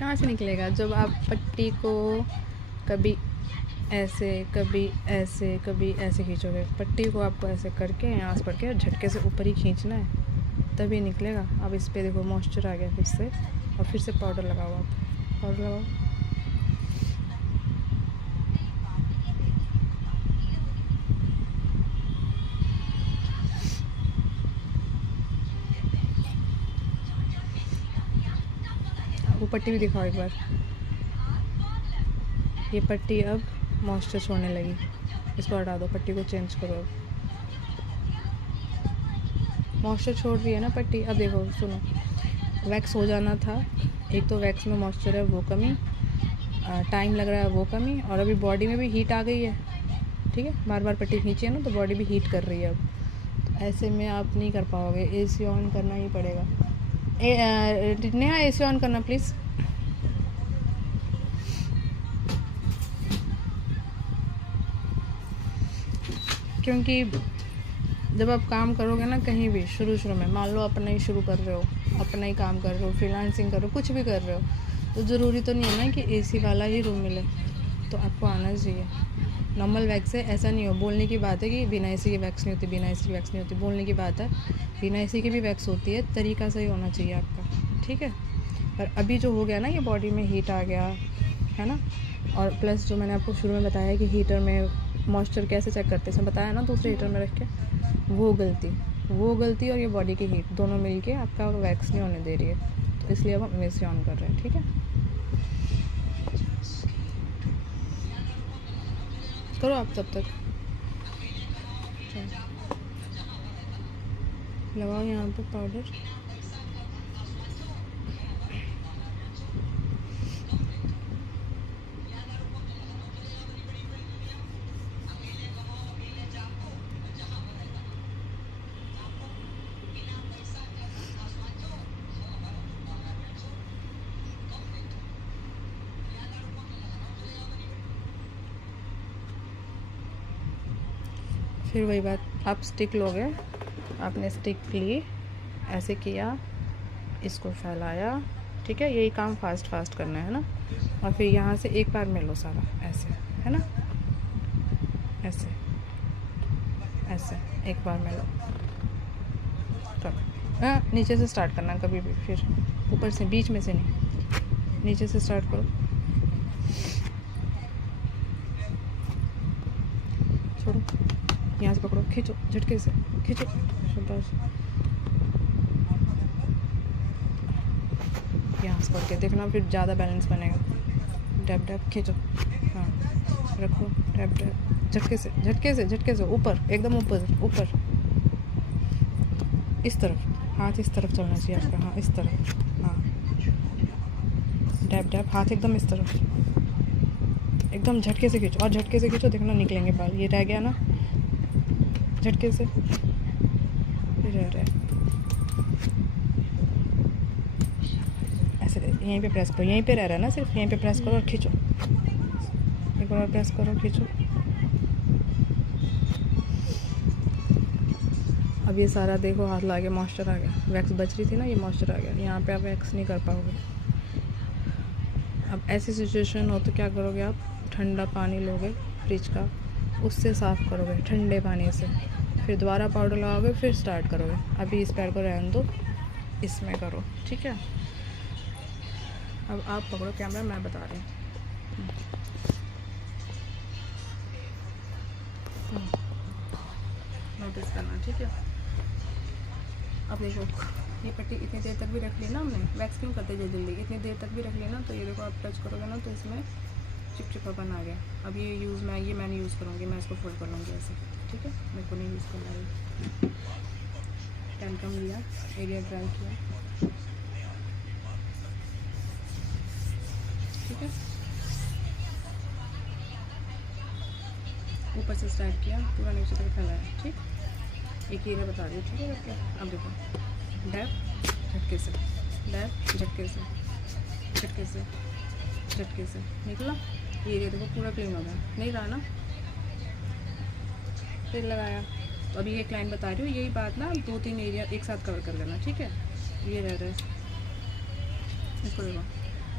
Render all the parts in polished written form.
कहाँ से निकलेगा? जब आप पट्टी को कभी ऐसे कभी ऐसे कभी ऐसे खींचोगे, पट्टी को आपको ऐसे करके यहाँ से पकड़ के झटके से ऊपर ही खींचना है, तभी निकलेगा। अब इस पर देखो मॉइस्चर आ गया फिर से, और फिर से पाउडर लगाओ। आप पाउडर लगाओ। वो पट्टी भी दिखाओ एक बार। ये पट्टी अब मॉइस्चर छोड़ने लगी, इसको हटा दो, पट्टी को चेंज करो। अब मॉइस्चर छोड़ रही है ना पट्टी। अब देखो सुनो, वैक्स हो जाना था, एक तो वैक्स में मॉइस्चर है वो कमी, टाइम लग रहा है वो कमी, और अभी बॉडी में भी हीट आ गई है। ठीक है, बार बार पट्टी खींची है ना तो बॉडी भी हीट कर रही है। अब तो ऐसे में आप नहीं कर पाओगे, AC ऑन करना ही पड़ेगा। नेहा AC ऑन करना प्लीज़। क्योंकि जब आप काम करोगे ना कहीं भी शुरू में, मान लो अपना ही शुरू कर रहे हो, अपना ही काम कर रहे हो, फ्रीलांसिंग कर रहे हो, कुछ भी कर रहे हो, तो ज़रूरी तो नहीं है ना कि AC वाला ही रूम मिले, तो आपको आना चाहिए। नॉर्मल वैक्स है, ऐसा नहीं हो, बोलने की बात है कि बिना AC की वैक्स नहीं होती, बिना AC की वैक्स नहीं होती, बोलने की बात है, बिना AC की भी वैक्स होती है, तरीका सही होना चाहिए आपका। ठीक है, पर अभी जो हो गया ना, ये बॉडी में हीट आ गया है ना, और प्लस जो मैंने आपको शुरू में बताया कि हीटर में मॉइस्चर कैसे चेक करते हैं, बताया ना, दूसरे हीटर में रख के, वो गलती और ये बॉडी की हीट दोनों मिलके आपका वैक्स नहीं होने दे रही है, तो इसलिए अब हम AC ऑन कर रहे हैं। ठीक है, करो आप तब तक। लगाओ यहाँ पे पाउडर। फिर वही बात, आप स्टिक लोगे, आपने स्टिक ली, ऐसे किया, इसको फैलाया। ठीक है, यही काम फास्ट करना है ना, और फिर यहाँ से एक बार में लो सारा, ऐसे है ना, ऐसे ऐसे एक बार में लो। हाँ, नीचे से स्टार्ट करना कभी भी, फिर ऊपर से, बीच में से नहीं, नीचे से स्टार्ट करो। छोड़ो, यहाँ से पकड़ो, खींचो, झटके से खींचो, शाबाश। यहाँ से पकड़ के देखना, फिर ज़्यादा बैलेंस बनेगा। डैब डैब खींचो, हाँ रखो, डैब डैब, झटके से ऊपर, एकदम ऊपर, इस तरफ, हाथ इस तरफ चलना चाहिए आपका, हाँ इस तरफ, हाँ डैब डैब, हाथ एकदम इस तरफ, एकदम झटके से खींचो, और झटके से खींचो, देखना निकलेंगे बाल। ये रह गया ना, झटके से, ये रह रहा है, ऐसे यहीं पे प्रेस करो, यहीं पे रह रहा है ना, सिर्फ यहीं पे प्रेस करो और खींचो, एक बार और प्रेस करो, खींचो। अब ये सारा देखो, हाथ ला के मॉइस्चर आ गया, वैक्स बच रही थी ना, ये मॉइस्चर आ गया, यहाँ पे आप वैक्स नहीं कर पाओगे। अब ऐसी सिचुएशन हो तो क्या करोगे आप, ठंडा पानी लोगे फ्रिज का, उससे साफ़ करोगे ठंडे पानी से, फिर दोबारा पाउडर लगाओगे, फिर स्टार्ट करोगे। अभी इस पैर को रहने दो, इसमें करो। ठीक है, अब आप पकड़ो कैमरा, मैं बता रही हूँ, नोटिस करना। ठीक है, अब देखो, ये पट्टी इतनी देर तक भी रख ली ना हमने, वैक्स क्यों करते जल्दी, इतनी देर तक भी रख ली ना, तो ये देखो आप टच करोगे ना तो इसमें चिपचिपापन आ गया। अब ये मैंने यूज़ करूँगी, मैं इसको फोल्ड कर लूँगी ऐसे। ठीक है, मेरे को नहीं यूज़ करना है। टैल्कम लिया, एरिया ड्राई किया। ठीक है, ऊपर से स्टार्ट किया, पूरा नीचे तक फैलाया। ठीक, एक एरिया बता दी। ठीक है, ओके। अब देखो, डैप झटके से, डैप झटके से, झटके से, झटके से निकला, ये एरिया देखो पूरा क्लीन हो गया, नहीं रहा ना, फिर लगाया। तो अभी एक लाइन बता रही हूँ, यही बात ना 2-3 एरिया एक साथ कवर कर लेना। ठीक है, ये रह रहा है, इसको देखो,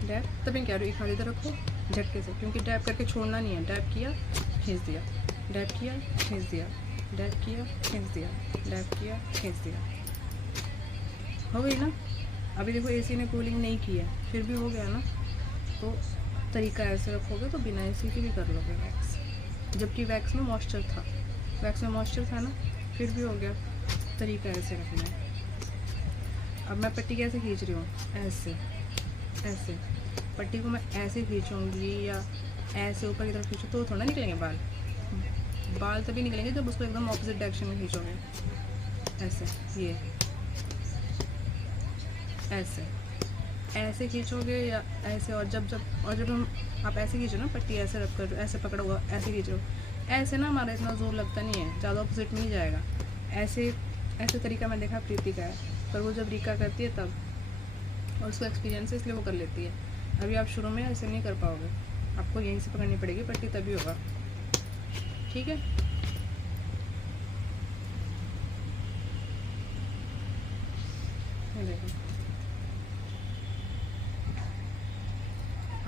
डैप, तब मैं कह रही हूँ एक हाथ इधर रखो झटके से, क्योंकि डैप करके छोड़ना नहीं है। डैप किया, खींच दिया, डैप किया, खींच दिया, डैप किया, खींच दिया, डैप किया, खींच दिया। हो गई ना। अभी देखो एसी ने कूलिंग नहीं की है, फिर भी हो गया ना। तो तरीका ऐसे रखोगे तो बिना एसी के भी कर लोगे वैक्स, जबकि वैक्स में मॉइस्चर था, वैक्स में मॉइस्चर था ना, फिर भी हो गया। तरीका ऐसे रखना है। अब मैं पट्टी कैसे खींच रही हूँ, ऐसे ऐसे पट्टी को मैं ऐसे खींचूँगी या ऐसे ऊपर की तरफ खींचूँ तो थोड़ा निकलेंगे बाल। बाल तभी निकलेंगे जब उसको एकदम ऑपोजिट डायरेक्शन में खींचोगे। ऐसे, ये ऐसे ऐसे खींचोगे या ऐसे। और जब हम आप ऐसे खींचो ना, पट्टी ऐसे रख कर, ऐसे पकड़ा हुआ ऐसे खींचो, ऐसे ना हमारा इतना जोर लगता नहीं है, ज़्यादा ऑपोजिट में ही जाएगा। ऐसे ऐसे तरीका मैं देखा प्रीति का है, पर वो जब रीका करती है तब, और उसको एक्सपीरियंस है इसलिए वो कर लेती है। अभी आप शुरू में ऐसे नहीं कर पाओगे, आपको यहीं से पकड़नी पड़ेगी पट्टी, तभी होगा। ठीक है। देखो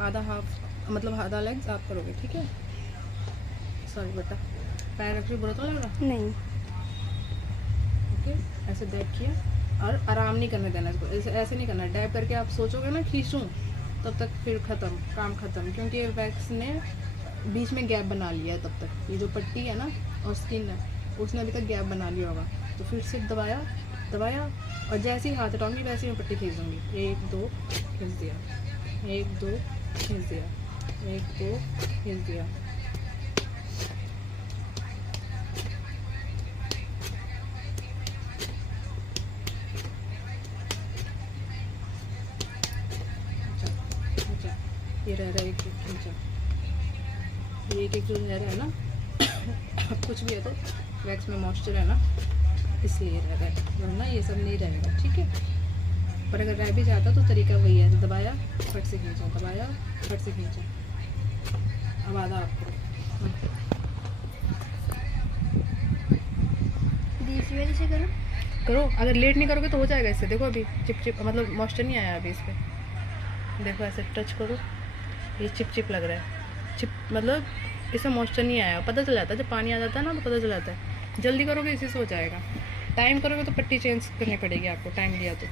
आधा हाफ, मतलब आधा लेग्स आप करोगे। ठीक है। सॉरी बेटा, पैर रख रही, बुरा तो लग रहा नहीं। ओके। ऐसे डैप किया और आराम नहीं करने देना इसको, ऐसे नहीं करना। डैप करके आप सोचोगे ना खींचूं, तब तक फिर ख़त्म, काम ख़त्म, क्योंकि ये वैक्स ने बीच में गैप बना लिया है। तब तक ये जो पट्टी है ना और स्किन है, उसने अभी तक गैप बना लिया होगा। तो फिर सिर्फ दबाया दबाया, और जैसे ही हाथ हटाऊंगी वैसे ही मैं पट्टी खींच दूँगी। 1 2 खींच दिया, 1 2 खींच दिया, 1 2 खींच दिया। ये रह रहा है एक खींचा, ये एक जो रह रहा है ना कुछ भी है तो वैक्स में मॉइस्चर है ना, इसलिए रह रहा है, वरना ये सब नहीं रहेगा। ठीक है। पर अगर रह भी जाता तो तरीका वही है, दबाया फट से खींचा, दबाया फट से खींचा। अब आधा आपको दूसरी से करो। अगर लेट नहीं करोगे तो हो जाएगा इससे। देखो अभी चिप चिप, मतलब मॉइस्चर नहीं आया अभी इस पर। देखो ऐसे टच करो, ये चिप चिप लग रहा है। चिप मतलब इसमें मॉइस्चर नहीं आया, पता चल जाता है। जब पानी आ जाता है ना तो पता चल जाता है। जल्दी करोगे इसी से हो जाएगा, टाइम करोगे तो पट्टी चेंज करनी पड़ेगी आपको, टाइम लिया तो।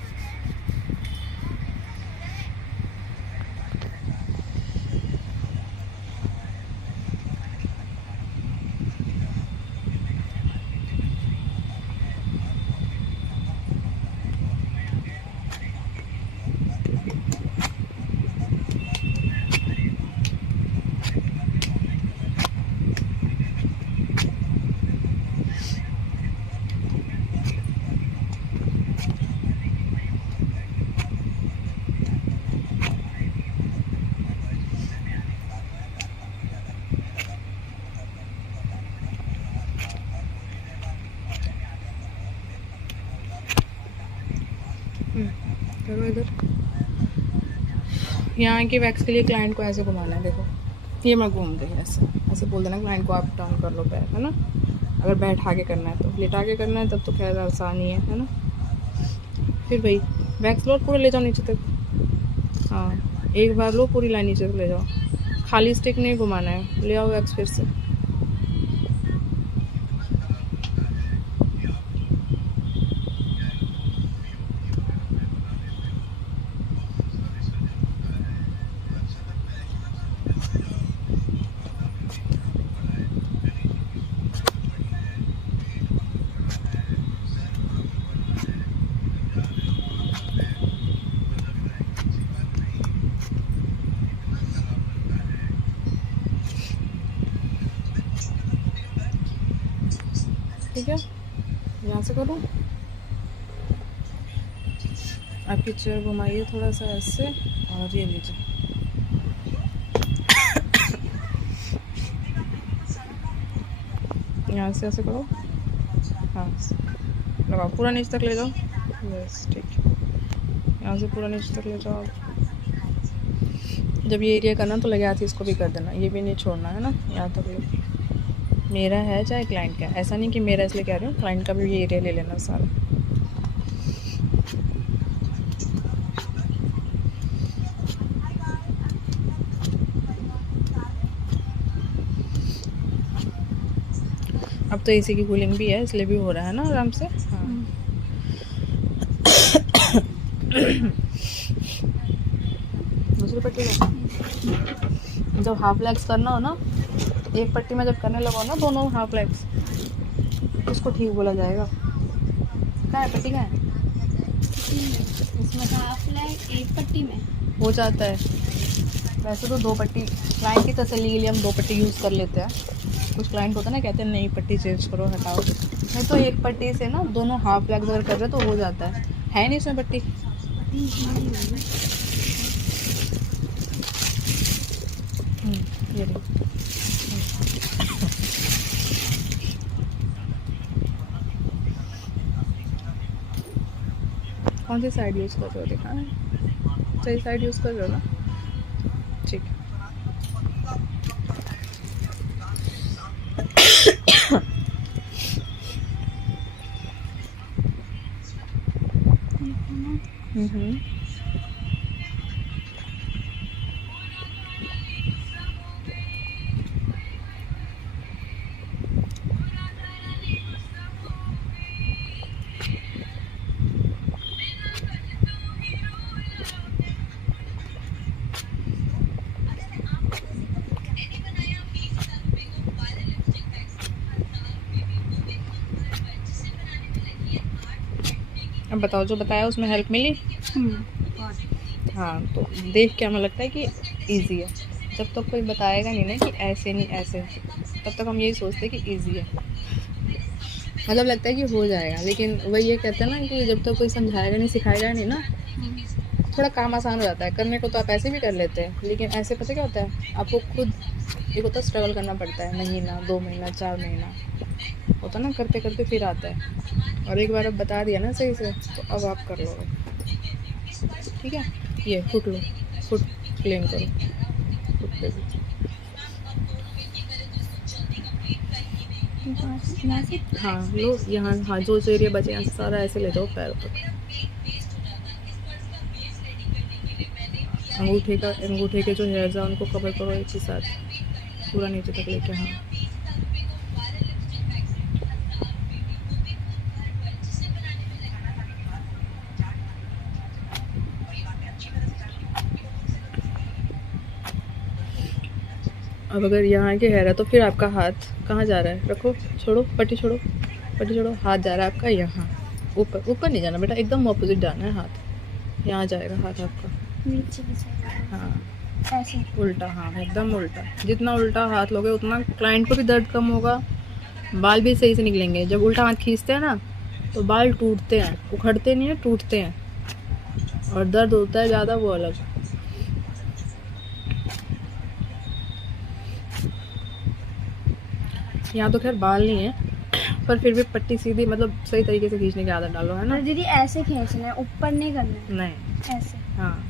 करो इधर। यहाँ के वैक्स के लिए क्लाइंट को ऐसे घुमाना है। देखो ये मैं घूम गई, ऐसे ऐसे बोल देना क्लाइंट को, आप टर्न कर लो पैर, है ना। अगर बैठा के करना है तो, लेटा के करना है तब तो खैर आसानी है ना। फिर भाई वैक्स लो, पूरा ले जाओ नीचे तक। हाँ, एक बार लो, पूरी लाइन नीचे तक ले जाओ, खाली स्टिक नहीं घुमाना है। ले आओ वैक्स फिर से। ठीक है, यहाँ से करो। आपकी चेयर घुमाइए थोड़ा सा ऐसे, और ये लीजिए। यहाँ से ऐसे करो, हाँ लगाओ, पूरा नीचे तक ले जाओ। बस ठीक है, यहाँ से पूरा नीचे तक ले जाओ। जब ये एरिया करना तो लगे हाथ इसको भी कर देना, ये भी नहीं छोड़ना है ना, यहाँ तक ले। मेरा है चाहे क्लाइंट का, ऐसा नहीं कि मेरा इसलिए कह रही हूँ, क्लाइंट का भी ये एरिया ले लेना सारा। अब तो एसी की कूलिंग भी है, इसलिए भी हो रहा है ना आराम से। हाँ दूसरी पट्टी का जब हाफ लेग्स करना हो ना, एक पट्टी में जब करने लगो ना दोनों हाफ लेग्स, उसको ठीक बोला जाएगा। कहाँ है पट्टी, कहाँ है? इसमें हाफ लेग एक पट्टी में हो जाता है। वैसे तो 2 पट्टी क्लाइंट की तसल्ली के लिए हम 2 पट्टी यूज़ कर लेते हैं। कुछ क्लाइंट होता है ना, कहते हैं नहीं पट्टी चेंज करो, हटाओ। नहीं तो एक पट्टी से ना दोनों हाफ लेग्स अगर कर रहे तो हो जाता है नहीं इसमें पट्टी। ये देखो। कौन सी साइड यूज़ कर रहे हो, देखा है? सही साइड यूज़ कर रहे हो ना, ठीक है। अब बताओ, जो बताया उसमें हेल्प मिली? हाँ, तो देख के हमें लगता है कि इजी है। जब तक कोई बताएगा नहीं ना कि ऐसे नहीं ऐसे, तब तक हम यही सोचते हैं कि इजी है, मतलब लगता है कि हो जाएगा। लेकिन वही ये कहते हैं ना कि जब तक कोई समझाएगा नहीं सिखाएगा नहीं ना, थोड़ा काम आसान हो जाता है। करने को तो आप ऐसे भी कर लेते हैं, लेकिन ऐसे पता क्या होता है, आपको खुद एक होता है स्ट्रगल करना पड़ता है, महीना 2 महीना 4 महीना होता ना, करते करते फिर आता है। और एक बार अब बता दिया ना सही से, तो अब आप कर लोगे। ठीक है, ये फुट लो, फुट क्लीन करो, फुट पे भी। हाँ लो, यहाँ हाँ जो एरिया बचे यहाँ से सारा ऐसे ले जाओ पैरों तक। अंगूठे के जो हेयर्स हैं उनको कवर करो एक ही साथ, पूरा नीचे तक लेके। हाँ अब अगर यहाँ के हेयर है तो फिर आपका हाथ कहाँ जा रहा है, रखो, छोड़ो पट्टी, छोड़ो पट्टी, छोड़ो। हाथ जा रहा है आपका यहाँ, ऊपर ऊपर नहीं जाना बेटा, एकदम ऑपोजिट जाना है। हाथ यहाँ जाएगा, हाथ आपका नीचे हाँ ऐसे उल्टा। हाँ एकदम उल्टा, जितना उल्टा हाथ लोगे उतना क्लाइंट को भी दर्द कम होगा, बाल भी सही से निकलेंगे। जब उल्टा हाथ खींचते हैं ना तो बाल टूटते हैं, उखड़ते नहीं है, टूटते हैं, और दर्द होता है ज़्यादा, वो अलग। यहाँ तो खैर बाल नहीं है, पर फिर भी पट्टी सीधी मतलब सही तरीके से खींचने की आदत डालो, है ना। दीदी ऐसे खींचना है, ऊपर नहीं करना है, नहीं ऐसे। हाँ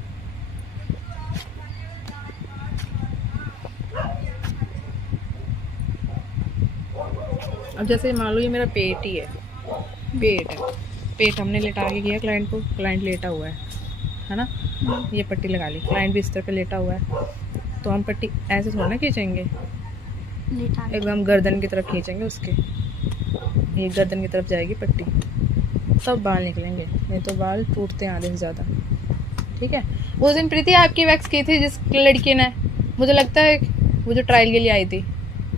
अब जैसे मान लो ये मेरा पेट ही है, पेट है, पेट हमने लेटा के किया क्लाइंट को, क्लाइंट लेटा हुआ है ना, ये पट्टी लगा ली, क्लाइंट बिस्तर पे लेटा हुआ है, तो हम पट्टी ऐसे थोड़ा ना खींचेंगे, एकदम गर्दन की तरफ खींचेंगे उसके, ये गर्दन की तरफ जाएगी पट्टी, तब बाल निकलेंगे, नहीं तो बाल टूटते हैं आधे से ज़्यादा। ठीक है, उस दिन प्रीति आपकी वैक्स की थी जिस लड़की ने, मुझे लगता है वो जो ट्रायल के लिए आई थी,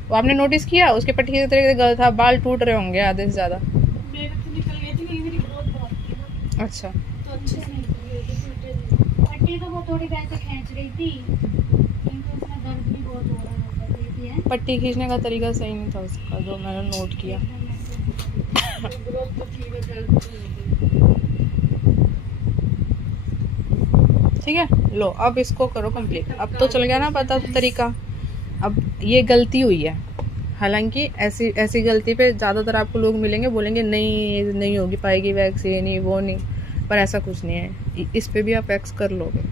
वो आपने नोटिस किया, उसके पट्टी की तरीके से गलत था, बाल टूट रहे होंगे आधे से ज़्यादा। अच्छा तो अच्छे से पट्टी तो वो थोड़ी वैसे खींच रही थी, लेकिन उसमें दर्द भी बहुत हो रहा है। पट्टी खींचने का तरीका सही नहीं था उसका, जो मैंने नोट किया। ठीक है, लो अब इसको करो कंप्लीट। अब तो चल गया ना पता तरीका। अब ये गलती हुई है, हालांकि ऐसी ऐसी गलती पे ज़्यादातर आपको लोग मिलेंगे, बोलेंगे नहीं नहीं होगी पाएगी वैक्स, ये नहीं वो नहीं, पर ऐसा कुछ नहीं है। इस पे भी आप वैक्स कर लोगे,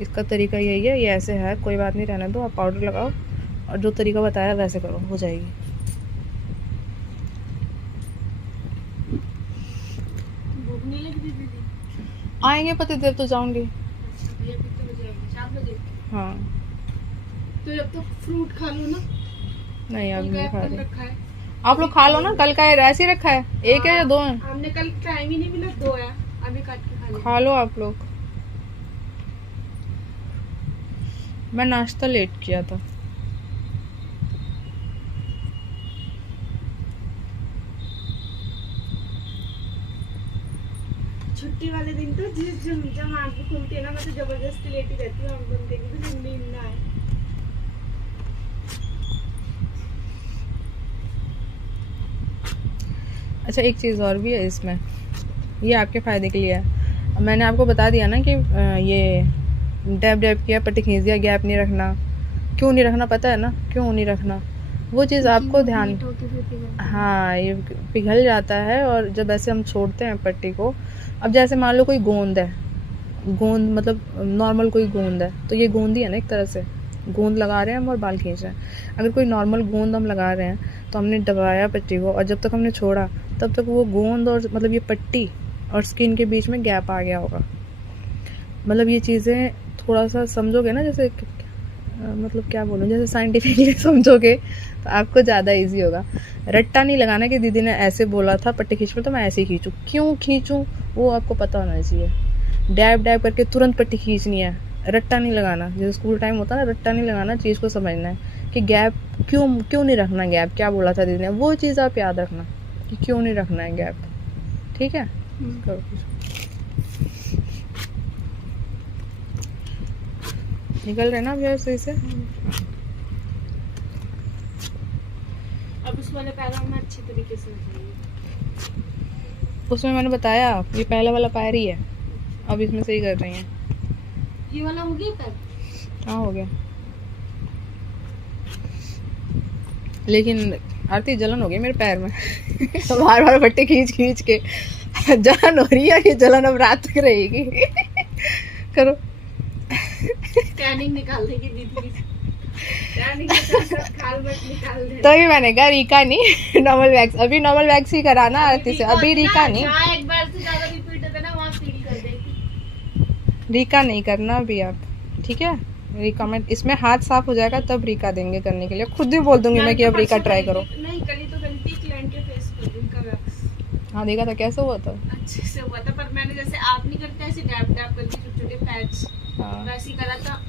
इसका तरीका यही है, ये ऐसे है, कोई बात नहीं, रहने दो, आप पाउडर लगाओ और जो तरीका बताया वैसे करो, हो जाएगी। आएंगे पति देव तो जाऊंगी। हाँ तो जब तो फ्रूट खा लो ना। नहीं अब नहीं खा रही, आप लोग खा लो ना, कल का ऐसे ही रखा है, एक है या दो है? हमने कल टाइम ही नहीं मिला, 2 है, अभी काट के खा लेंगे। खा लो आप लोग। मैं नाश्ता लेट किया था। छुट्टी वाले दिन तो जब आंखें खुलती है ना, मैं तो जबरदस्ती लेटी रहती हूँ, आंख बंद करके, तो नींद ना आए। अच्छा, एक चीज़ और भी है इसमें, ये आपके फ़ायदे के लिए है। मैंने आपको बता दिया ना कि ये डैब डैब किया, पट्टी खींच दिया, गैप नहीं रखना। क्यों नहीं रखना पता है ना, क्यों नहीं रखना? वो चीज़ आपको ध्यान, हाँ, ये पिघल जाता है। और जब ऐसे हम छोड़ते हैं पट्टी को, अब जैसे मान लो कोई गोंद है, गोंद मतलब नॉर्मल कोई गोंद है, तो ये गोंद ही है ना एक तरह से, गोंद लगा रहे हैं हम और बाल खींच रहे हैं। अगर कोई नॉर्मल गोंद हम लगा रहे हैं तो हमने दबाया पट्टी को, और जब तक हमने छोड़ा तब तक वो गोंद और मतलब ये पट्टी और स्किन के बीच में गैप आ गया होगा। मतलब ये चीज़ें थोड़ा सा समझोगे ना, जैसे मतलब क्या बोलूँ, जैसे साइंटिफिकली समझोगे तो आपको ज़्यादा इजी होगा। रट्टा नहीं लगाना कि दीदी ने ऐसे बोला था पट्टी खींच पर तो मैं ऐसे ही खींचूँ, क्यों खींचूँ वो आपको पता होना चाहिए। डैब डैब करके तुरंत पट्टी खींचनी है, रट्टा नहीं लगाना। जैसे स्कूल टाइम होता है ना, रट्टा नहीं लगाना, चीज़ को समझना है कि गैप क्यों नहीं रखना, गैप क्या बोला था दीदी ने, वो चीज़ आप याद रखना कि क्यों नहीं रखना है गैप। ठीक है, करो। निकल रहे ना भैया सही से? अब उस वाले पैराग्राफ में अच्छी तरीके से लिखेंगे। उसमें मैंने बताया ये पहला वाला पैर ही है, अब इसमें सही कर रही हैं। ये वाला हो गया पैर? हाँ, हो गया। लेकिन आरती जलन हो गई मेरे पैर में बार बार पट्टी खींच खींच के जलन हो रही है। ये जलन अब रात तक रहेगी करो। स्कैनिंग निकाल देगी दीदी की। स्कैनिंग के साथ खाल मत निकाल दे। तो भी मैंने कहा रीका नहीं, नॉर्मल वैक्स, अभी नॉर्मल वैक्स ही कराना आरती से, अभी रीका नहीं। जहाँ एक बार से ज्यादा रिपीट होता है ना, वहाँ फील कर देगी। रीका नहीं करना अभी आप, ठीक है? रिकमेंड, इसमें हाथ साफ हो जाएगा तब रीका देंगे करने के लिए। खुद ही बोल दूंगी मैं कि अब रीका ट्राई करो। नहीं, कली तो गलती क्लाइंट के फेस पर उनका वैक्स। हाँ, देखा था कैसे हुआ था। अच्छे से हुआ था, पर मैंने जैसे आप नहीं करते ऐसे डैब डैब करके छोटे छोटे पैच, हाँ, वैसे ही करा था।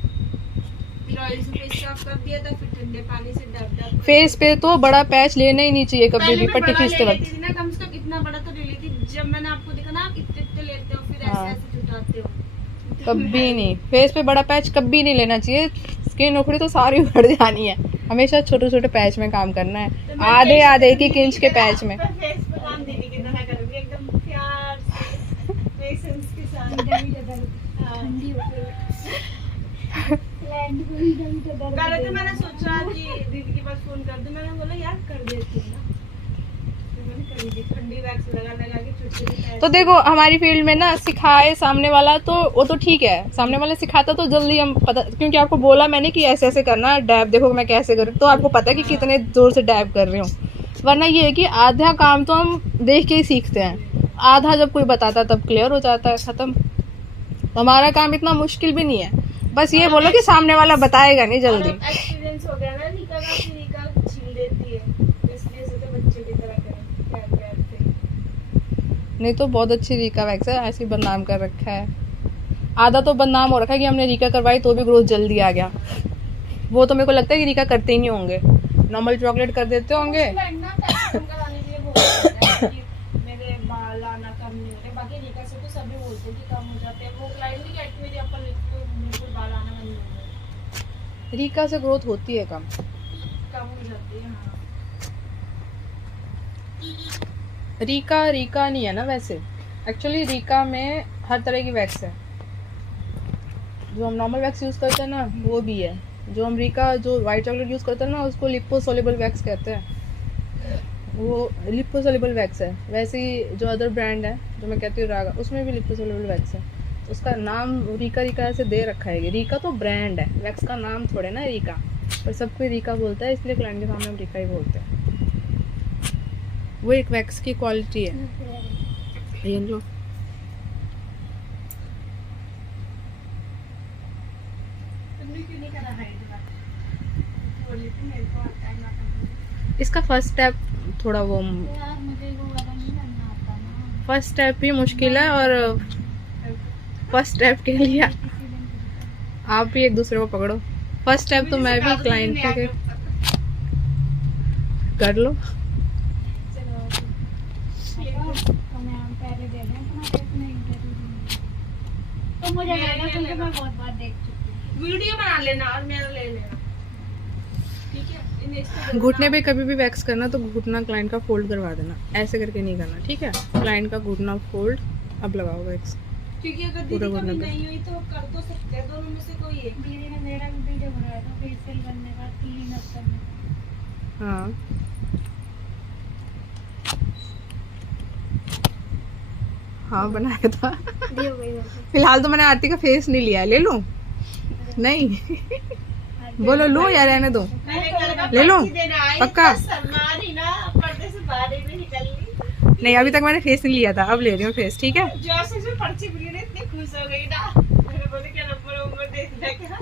फिर ऑयल से फेस साफ कर दिया था, फिर ठंडे पानी से डैब डैब। फेस पे तो बड़ा पैच लेना ही नहीं चाहिए कभी भी पट्टी खींचते वक्त। लेती थी ना, कम से कम इतना बड़ा तो ले लेती। जब मैंने आपको देखा ना, आप इतने इतने लेते हो, फिर हाँ। ऐसे ऐसे जुटाते हो। कभी नहीं, फेस पे बड़ा पैच कभी नहीं लेना चाहिए। स्किन उखड़ी तो सारी उखड़ जानी है। हमेशा छोटे छोटे पैच में काम करना है, आधे आधे एक इंच के पैच में। फेस पे काम दीदी की तरह करूंगी, एकदम प्यार से, पेशेंस के साथ। ठंडी हो गई लैंड को एकदम तो डर पहले तो मैंने सोचा कि दीदी के पास फोन कर दूं, मैंने बोला यार कर देती हूँ ना, तो मैंने कर दी। ठंडी वैक्स लगा लगा के छोटे छोटे। तो देखो हमारी फील्ड में ना, सिखाए सामने वाला तो वो तो ठीक है, सामने वाला सिखाता तो जल्दी हम पता, क्योंकि आपको बोला मैंने कि ऐसे ऐसे करना, डैब देखो मैं कैसे करूँ, तो आपको पता है कि कितने जोर से डैब कर रही हूँ। वरना ये है कि आधा काम तो हम देख के ही सीखते हैं, आधा जब कोई बताता है तब क्लियर हो जाता है, ख़त्म। तो हमारा काम इतना मुश्किल भी नहीं है, बस ये बोलो कि सामने वाला बताएगा नहीं जल्दी। एक्सपीरियंस हो गया ना रीका का, फिर रीका छील देती है, तो इसलिए से तो बच्चे की तरह करें प्यार प्यार से। नहीं तो बहुत अच्छी रीका वैक्स है, ऐसे ही बदनाम कर रखा है। आधा तो बदनाम हो रखा है कि हमने रीका करवाई तो भी ग्रोथ जल्दी आ गया। वो तो मेरे को लगता है कि रीका करते ही नहीं होंगे, नॉर्मल चॉकलेट कर देते होंगे। कराने के लिए बोलते हैं कि मेरे बाल आना कम नहीं होते, बाकी रीका से तो सभी बोलते हैं कि कम हो जाते हैं। वो क्लाइंट नहीं कहती मेरी अपन को बिल्कुल बाल आना बंद हो गए। रीका से ग्रोथ होती है कम हो जाती है। हाँ, रीका नहीं है ना वैसे, एक्चुअली रीका में हर तरह की वैक्स है। जो हम नॉर्मल वैक्स यूज़ करते हैं ना वो भी है, जो हम रीका जो वाइट चॉकलेट यूज़ करते हैं ना उसको लिपोसोल्युबल वैक्स कहते हैं, वो लिपोसोल्युबल वैक्स है। वैसे ही जो अदर ब्रांड है जो मैं कहती हूँ रागा, उसमें भी लिपोसोल्युबल वैक्स है। उसका नाम रीका ऐसे दे रखा है। रीका तो ब्रांड है, वैक्स का नाम थोड़े ना रीका, पर सब कोई रीका बोलता है, इसलिए क्लाइंट के सामने हम रीका ही बोलते हैं। वो एक वैक्स की क्वालिटी है। ये लो, तुमने क्यों नहीं करा हाइड का? बोल रही थी मेरे को आता है ना। इसका फर्स्ट स्टेप थोड़ा वो यार मुझे वो वाला नहीं करना आता ना। फर्स्ट स्टेप भी मुश्किल है, और फर्स्ट स्टेप के लिए आप भी एक दूसरे को पकड़ो। फर्स्ट स्टेप तो मैं भी क्लाइंट के कर लो। तो मैं पहले दे दें तुम्हारे इसमें इंटरव्यू दूंगी। तो मुझे लगा क्योंकि मैं बहुत बार देख चुकी हूँ। वीडियो बना लेना और मेरा ले लेना, ठीक है? इन इसको घुटने पे कभी भी वैक्स करना तो घुटना क्लाइंट का फोल्ड करवा देना, ऐसे करके नहीं करना, ठीक है? क्लाइंट का घुटना फोल्ड, अब लगाओ वैक्स। क्योंकि अगर पूरा दीदी घुटना कभी पे। नहीं हुई तो कर तो सकते हैं, दोनों में से कोई एक। दीदी ने मेरा भी वीडियो बनाया था फेशियल करने का, क्लीन अप करने का। हाँ हाँ बनाया था। दी हो गई वैसे। फिलहाल तो मैंने आरती का फेस नहीं लिया है, ले लूं? नहीं बोलो लूं या रहने दो? ले लो पक्का? पर्दे से बाहर ही नहीं निकलनी। नहीं अभी तक मैंने फेस नहीं लिया था, अब ले रही हूँ फेस, ठीक है? जैसे से पर्ची मिली ना इतनी खुश हो गई ना, मैंने बोले क्या नंबर देखना क्या।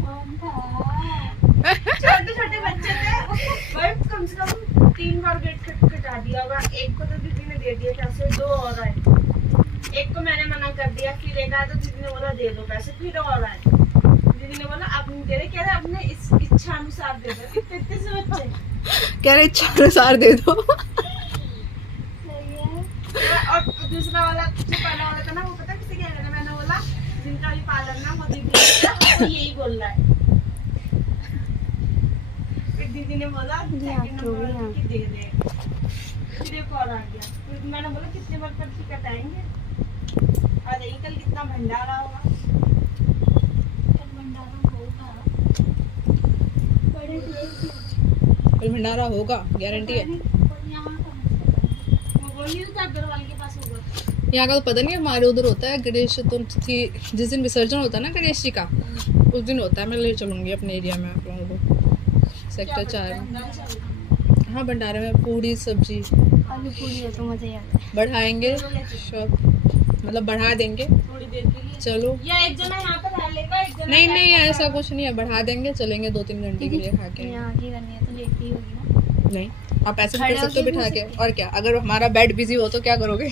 कौन था? छोटे छोटे बच्चे थे भाई, कम से कम 3 बार गेट कटा दिया होगा। एक को तो दीदी ने दे दिया पैसे, 2 और आए। एक को मैंने मना कर दिया, फिर एक आया तो दीदी ने बोला दे दो पैसे, फिर और आए। दीदी ने बोला आप नहीं दे रहे, कह रहे अपने इच्छा अनुसार दे दो। इतने से बच्चे कह रहे इच्छा अनुसार दे दो। सही है। और दूसरा वाला जो पहला वाला था ना, वो पता किसे कह रहा था? मैंने बोला जिनका भी पालन ना वो दीदी वो यही बोल रहा है। फिर दीदी ने बोला सेकंड नंबर वाले की दे दे, फिर एक और आ गया। फिर मैंने बोला कितने बार पर्ची कटाएंगे, और यही कल कितना भंडारा होगा। कल भंडारा होगा। बड़े किसी फिर भंडारा होगा, गारंटी है। और यहाँ का वो बोली तो घर वाले के पास होगा। यहाँ का तो पता नहीं, हमारे उधर होता है गणेश चतुर्थी, जिस दिन विसर्जन होता है ना गणेश जी का, उस दिन होता है। मैं ले चलूंगी अपने एरिया में आप लोगों को, सेक्टर 4 में। हाँ भंडारे में पूरी सब्जी आलू पूरी है तो मजा आता है। बढ़ाएंगे, शॉप मतलब बढ़ा देंगे। थोड़ी देर के लिए चलो या एक जना यहाँ पर रह लेगा, एक जना नहीं नहीं ऐसा कुछ नहीं है, बढ़ा देंगे, चलेंगे 2-3 घंटे के लिए खा के। यहाँ की करनी है तो लेती होगी ना। नहीं आप ऐसे भी खड़े कर सकते हो होके बिठा भी के, और क्या? अगर हमारा बेड बिजी हो तो क्या करोगे?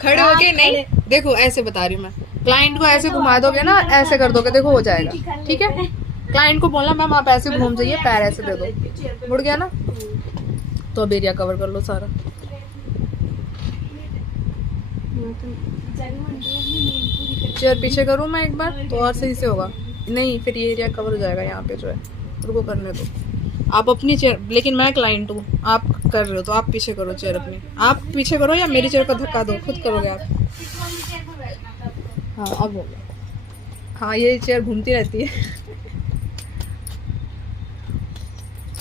खड़े होके नहीं, देखो ऐसे बता रही हूँ मैं, क्लाइंट को ऐसे घुमा दोगे ना, ऐसे कर दोगे, देखो हो जाएगा, ठीक है? क्लाइंट को बोलना मैम आप ऐसे घूम जाइए, पैर ऐसे दे दो, मुड़ गया ना? तो अब एरिया कवर कर लो सारा। चेयर पीछे करूँ मैं एक बार तो और सही से होगा। नहीं फिर ये एरिया कवर हो जाएगा, यहाँ पे जो है रुको करने दो। आप अपनी चेयर, लेकिन मैं क्लाइंट हूँ, आप कर रहे हो तो आप पीछे करो चेयर अपनी। आप पीछे करो या मेरी चेयर को धक्का दो, खुद करोगे आप? हाँ अब हो गया। हाँ ये चेयर घूमती रहती है।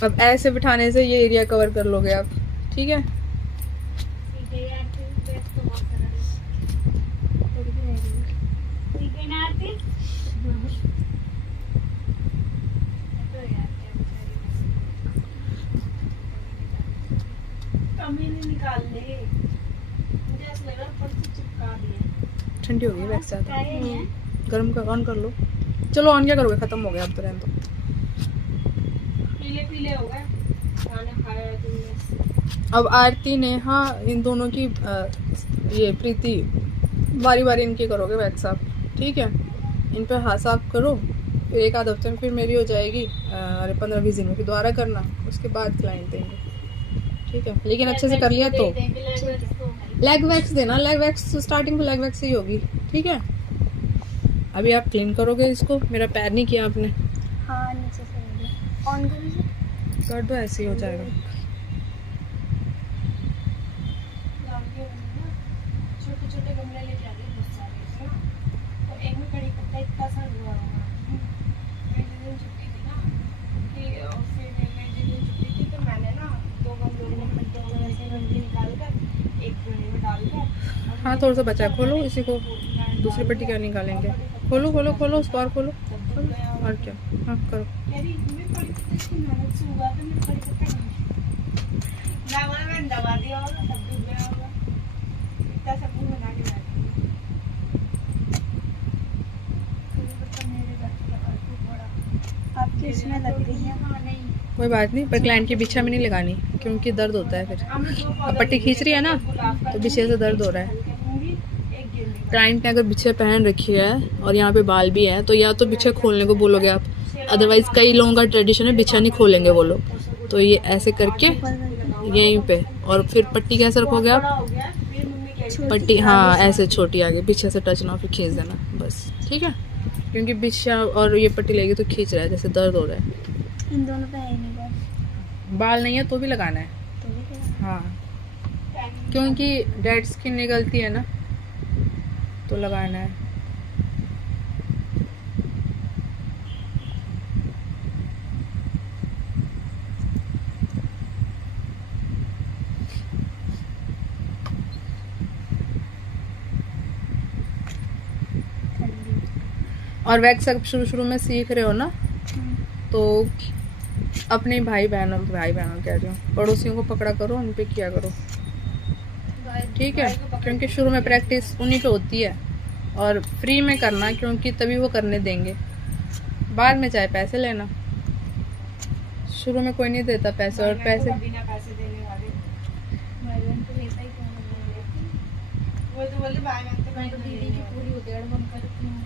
अब ऐसे बिठाने से ये एरिया कवर कर लोगे आप, ठीक है? ठीक है यार, फिर बेस्ट तो बहुत सारा है। थोड़ी सी रह गई है। ठीक है ना आरती? तो यार क्या बेचारी कमी नहीं निकाल ले, मुझे ऐसा लग रहा है पर्ची चिपका दिए। ठंडी हो गई वैसे ज़्यादा, क्या है ये? गर्म कर, ऑन कर लो। चलो ऑन क्या करोगे, खत्म हो गया अब तो, रहने दो। पीले पीले हो गए, खाना खाया है तुमने। अब आरती नेहा इन दोनों की ये प्रीति बारी बारी इनकी करोगे वैक्स आप, ठीक है? इन पे हाथ साफ करो, फिर एक आध हफ्ते में फिर मेरी हो जाएगी, अरे 15-20 दिन में फिर दोबारा करना, उसके बाद क्लाइंट देंगे, ठीक है? लेकिन अच्छे से कर लिया तो लेग वैक्स देना, लेग वैक्स स्टार्टिंग तो लेग वैक्स ही होगी, ठीक है? अभी आप क्लीन करोगे इसको, मेरा पैर नहीं किया आपने, हाँ नीचे से ले लो। ऑन करो, कर दो, ऐसे ही हो जाएगा। छोटे छोटे गमले लेके आ गए बहुत सारे, है ना? तो एक में कड़ी पत्ता इतना सा हुआ होगा। मैं जिस दिन छुट्टी थी ना, कि और फिर मैं जिस दिन छुट्टी थी तो मैंने ना 2 गमलों में पत्ते को ऐसे गमले निकाल कर एक घड़े में डाल कर, हाँ थोड़ा सा बचा है, खोलो इसी को, दूसरी पट्टी क्या निकालेंगे? खोलो खोलो खोलो, उसको और खोलो, और क्या? हाँ करो। मेरी कड़ी पत्ता इतनी मेहनत से हुआ था, मेरी कड़ी पत्ता ना बोला मैंने दबा दिया होगा, सब डूब गया होगा। इतना सब कुछ बना के बैठी हूँ। कड़ी पत्ता मेरे घर पे लगा, तू बड़ा आपके इसमें लग रही है। हाँ नहीं कोई बात नहीं, पर क्लाइंट की बिछा में नहीं लगानी क्योंकि दर्द होता है फिर। अब पट्टी खींच रही है ना तो बिछे से दर्द हो रहा है। क्लाइंट ने अगर बिछे पहन रखी है और यहाँ पे बाल भी है तो या तो बिछे खोलने को बोलोगे आप, अदरवाइज कई लोगों का ट्रेडिशन है बिछा नहीं खोलेंगे वो लोग। तो ये ऐसे करके यहीं पे, और फिर पट्टी कैसे रखोगे आप, पट्टी हाँ ऐसे छोटी आगे, पीछे से टच ना हो, फिर खींच देना बस, ठीक है। क्योंकि बिछा और ये पट्टी लेगी तो खींच रहा है, जैसे दर्द हो रहा है। इन दोनों पे है नहीं बस, बाल नहीं है तो भी लगाना है, तो भी क्या? हाँ क्योंकि डेड स्किन निकलती है ना तो लगाना है। और वैक्स अब शुरू में सीख रहे हो ना तो अपने भाई बहनों कह रही हूँ, पड़ोसियों को पकड़ा करो, उन पे किया करो, ठीक है। क्योंकि शुरू में प्रैक्टिस उन्हीं पे होती है और फ्री में करना, क्योंकि तभी वो करने देंगे। बाद में चाहे पैसे लेना, शुरू में कोई नहीं देता पैसे, और पैसे बिना पैसे देने वाले मैंने तो लेता ही कौन है, वो तो बोले भाई मैं तो मैं तो दीदी की पूरी उधेड़ बन करती हूँ,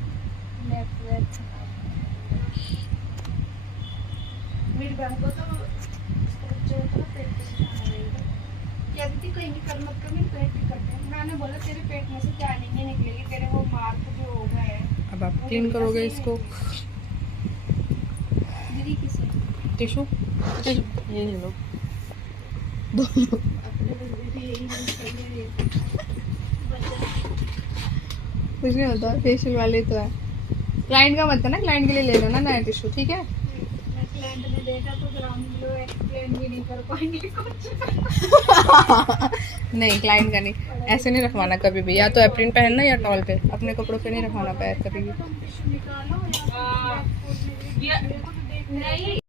लेफ्ट वेफ्ट मेरी बहन को तो जो होता है पेट पे से खाना रहेगा, क्या दीदी कहीं भी कर मत कर, मेरे पेट भी करते हैं। मैंने बोला तेरे पेट में से जाने नहीं निकलेगी, तेरे वो मार्क जो हो गए हैं। अब आप क्लीन करोगे इसको, दीदी किसे टिशू ये लो, दो लो। कुछ नहीं होता, फेशियल वाले तो है। क्लाइंट का मत करना, क्लाइंट के लिए ले लेना नया टिशू, ठीक है। मैं क्लाइंट ने देखा तो फिर हम लोग एक्सप्लेन भी नहीं कर पाएंगे कुछ। नहीं क्लाइंट का नहीं, ऐसे नहीं रखवाना कभी भी, या तो एप्रिन पहनना या टॉल पे, अपने कपड़ों पे नहीं रखवाना पैर कभी भी। निकालो या नहीं